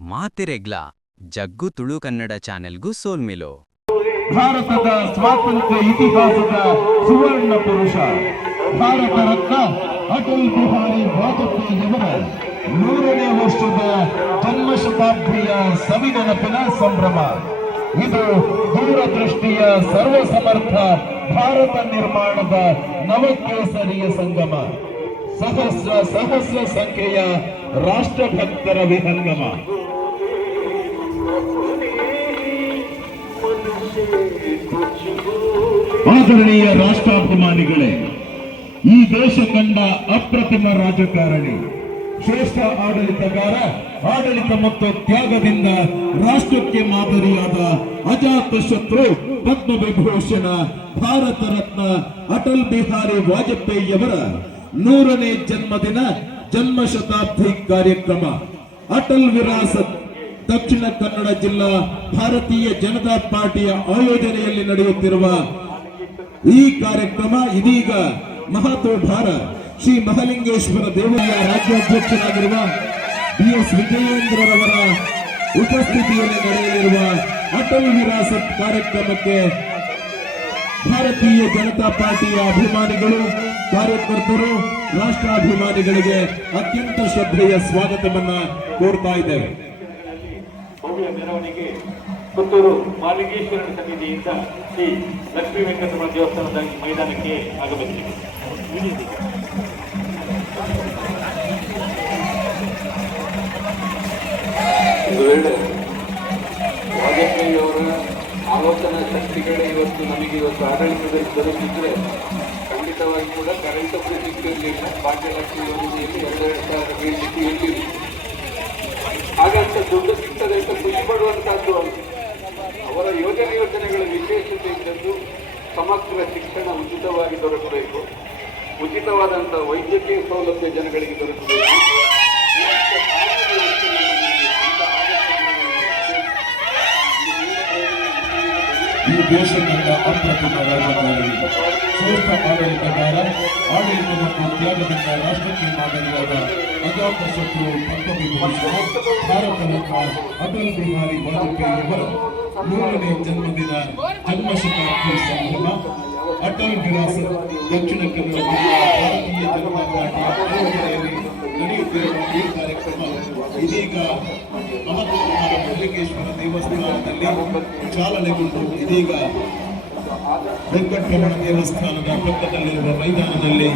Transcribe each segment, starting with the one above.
ಮಾತಿರೆಗ್ಲ ಜಗ್ಗು ತುಳು ಕನ್ನಡ ಚಾನೆಲ್ಗೂ ಸೋಲ್ಮಿಲೋ. ಭಾರತದ ಸ್ವಾತಂತ್ರ್ಯ ಇತಿಹಾಸದ ಸುವರ್ಣ ಪುರುಷ ಭಾರತ ರತ್ನ ಅಟಲ್ ಬಿಹಾರಿ ವಾಜಪೇಯಿಯವರ 100ನೇ ವರ್ಷದ ಜನ್ಮ ಶತಾಬ್ದಿಯ ಸವಿನೆನಪಿನ ಸಂಭ್ರಮ. ಇದು ದೂರದೃಷ್ಟಿಯ ಸರ್ವಸಮರ್ಥ ಭಾರತ ನಿರ್ಮಾಣದ ನವಕೇಸರಿಯ ಸಂಗಮ. ಸಹಸ್ರ ಸಹಸ್ರ ಸಂಖ್ಯೆಯ ರಾಷ್ಟ್ರಭಕ್ತರ ವಿಹಂಗಮ. ಆದರಣೀಯ ರಾಷ್ಟ್ರಾಭಿಮಾನಿಗಳೇ, ಈ ದೇಶ ಕಂಡ ಅಪ್ರತಿಮ ರಾಜಕಾರಣಿ, ಶ್ರೇಷ್ಠ ಆಡಳಿತಗಾರ, ಆಡಳಿತ ಮತ್ತು ತ್ಯಾಗದಿಂದ ರಾಷ್ಟ್ರಕ್ಕೆ ಮಾದರಿಯಾದ ಅಜಾತ ಶತ್ರು ಪದ್ಮವಿಭೂಷಣ ಭಾರತ ರತ್ನ ಅಟಲ್ ಬಿಹಾರಿ ವಾಜಪೇಯಿಯವರ 100ನೇ ಜನ್ಮದಿನ ಜನ್ಮ ಶತಾಬ್ದಿ ಕಾರ್ಯಕ್ರಮ ಅಟಲ್ ವಿರಾಸತ್ ದಕ್ಷಿಣ ಕನ್ನಡ ಜಿಲ್ಲಾ ಭಾರತೀಯ ಜನತಾ ಪಾರ್ಟಿಯ ಆಯೋಜನೆಯಲ್ಲಿ ನಡೆಯುತ್ತಿರುವ ಈ ಕಾರ್ಯಕ್ರಮ ಇದೀಗ ಮಹತ್ವಭಾರ ಶ್ರೀ ಮಹಾಲಿಂಗೇಶ್ವರ ದೇವರ ರಾಜ್ಯಾಧ್ಯಕ್ಷರಾಗಿರುವ BS ವಿಜಯೇಂದ್ರರವರ ಉಪಸ್ಥಿತಿಯಲ್ಲಿ ನಡೆಯಲಿರುವ ಅಟಲ್ ವಿರಾಸತ್ ಕಾರ್ಯಕ್ರಮಕ್ಕೆ ಭಾರತೀಯ ಜನತಾ ಪಾರ್ಟಿಯ ಅಭಿಮಾನಿಗಳು, ಕಾರ್ಯಕರ್ತರು, ರಾಷ್ಟ್ರಾಭಿಮಾನಿಗಳಿಗೆ ಅತ್ಯಂತ ಶ್ರದ್ಧೆಯ ಸ್ವಾಗತವನ್ನ ಕೋರ್ತಾ ಇದ್ದೇವೆ. ಭವ್ಯ ಮೆರವಣಿಗೆ ಪುತ್ತೂರು ಮಹಾಲಿಂಗೇಶ್ವರನ ಸನ್ನಿಧಿಯಿಂದ ಶ್ರೀ ಲಕ್ಷ್ಮೀ ವೆಂಕಟರಮಣ ದೇವಸ್ಥಾನದ ಮೈದಾನಕ್ಕೆ ಆಗಮಿಸಿದೆ. ಒಂದು ವೇಳೆ ವಾಜಪೇಯಿಯವರ ಆಲೋಚನಾ ಶಕ್ತಿಗಳೇ ಇವತ್ತು ಆಡಳಿತದಲ್ಲಿ ದೊರಕಿದ್ರೆ ಖಂಡಿತವಾಗಿ ಕೂಡ ಕರೆಂಟ್ ಸಿಗ್ತಿರಲಿಲ್ಲ. ಭಾಗ್ಯಲಕ್ಷ್ಮಿ ಯೋಜನೆಯಲ್ಲಿ 2,000 ಬೇಡಿಕೆ ಎಲ್ಲಿದೆ, ಹಾಗಂತ ದುಡ್ಡು ಸಿಗ್ತದೆ ಅಂತ ಖುಷಿ ಪಡುವಂತಹದ್ದು. ಅವರ ಯೋಜನೆಗಳ ವಿಶೇಷತೆ ಇದ್ದದ್ದು ಸಮಗ್ರ ಶಿಕ್ಷಣ ಉಚಿತವಾಗಿ ದೊರಕಬೇಕು, ಉಚಿತವಾದಂಥ ವೈದ್ಯಕೀಯ ಸೌಲಭ್ಯ ಜನಗಳಿಗೆ ದೊರಕಬೇಕು. ಈ ದೇಶದ ಅಪ್ರತಿಮ ರಾಜಕಾರಣಿ, ಶ್ರೇಷ್ಠ ಆಡಳಿತಗಾರ, ಆಡಳಿತ ಮತ್ತು ತ್ಯಾಗದಿಂದ ರಾಷ್ಟ್ರಕ್ಕೆ ಮಾದರಿಯಾದ ಅಜಾತ ಶತ್ರು ಪದ್ಮವಿಭೂಷಣ ಭಾರತ ರತ್ನ ಅಟಲ್ ಬಿಹಾರಿ ವಾಜಪೇಯಿಯವರ 100ನೇ ಜನ್ಮದಿನ ಜನ್ಮ ಶತಾಬ್ದಿ ಸಂಭ್ರಮ ಅಟಲ್ ವಿರಾಸತ್ ದಕ್ಷಿಣ ಕನ್ನಡ ಜಿಲ್ಲಾ ಭಾರತೀಯ ಜನತಾ ಪಾರ್ಟಿಯ ಆಯೋಜನೆಯಲ್ಲಿ ನಡೆಯುತ್ತಿರುವ ಈ ಕಾರ್ಯಕ್ರಮ ಇದೀಗ ಮಹತ್ವದ ಮಲ್ಲಿಂಗೇಶ್ವರ ದೇವಸ್ಥಾನದಲ್ಲಿ ಚಾಲನೆಗೊಂಡು ಇದೀಗ ವೆಂಕಟರಮಣ ದೇವಸ್ಥಾನದ ಪಕ್ಕದಲ್ಲಿರುವ ಮೈದಾನದಲ್ಲಿ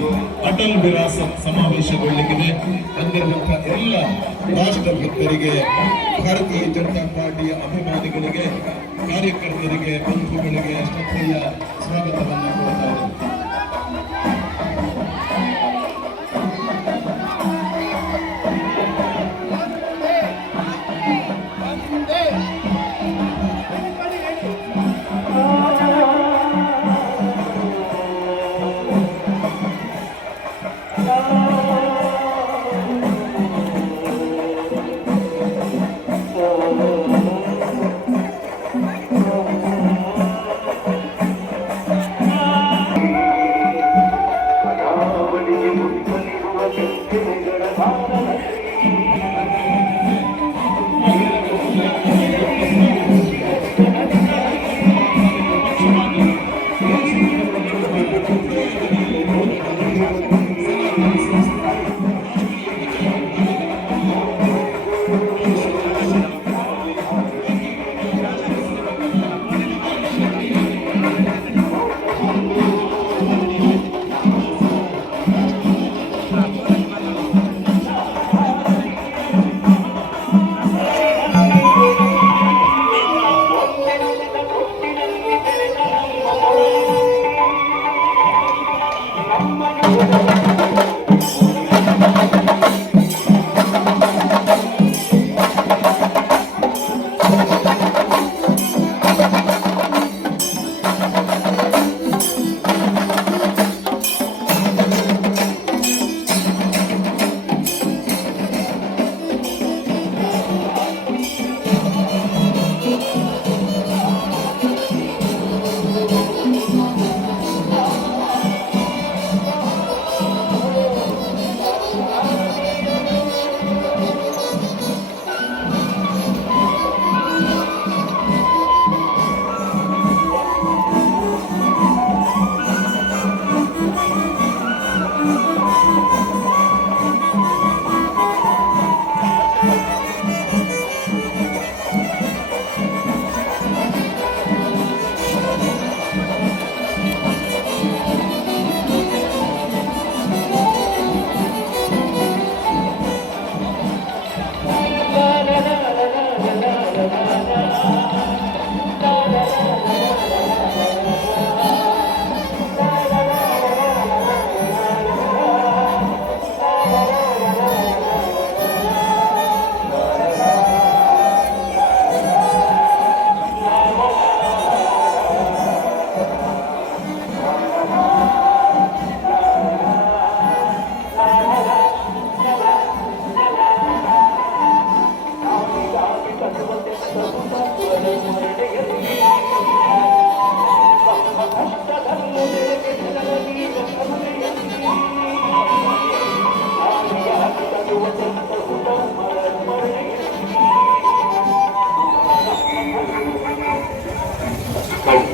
ಅಟಲ್ ವಿರಾಸತ್ ಸಮಾವೇಶಗೊಳ್ಳಲಿದೆ. ಅಂದಿರುವಂತಹ ಎಲ್ಲ ರಾಷ್ಟ್ರ ಭಕ್ತರಿಗೆ, ಭಾರತೀಯ ಜನತಾ ಪಾರ್ಟಿಯ ಅಭಿಮಾನಿಗಳಿಗೆ, ಕಾರ್ಯಕರ್ತರಿಗೆ, ಬಂಧುಗಳಿಗೆ ಶ್ರದ್ಧೆಯ ಸ್ವಾಗತವನ್ನು ಕೊಡುತ್ತಾರೆ.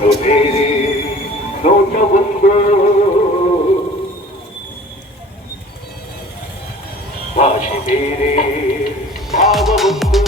ಕಣ್ಣು ಬೇರೆ ನೋಟವೊಂದು ಭಾಷೆ ಬೇರೆ ಭಾವವೊಂದು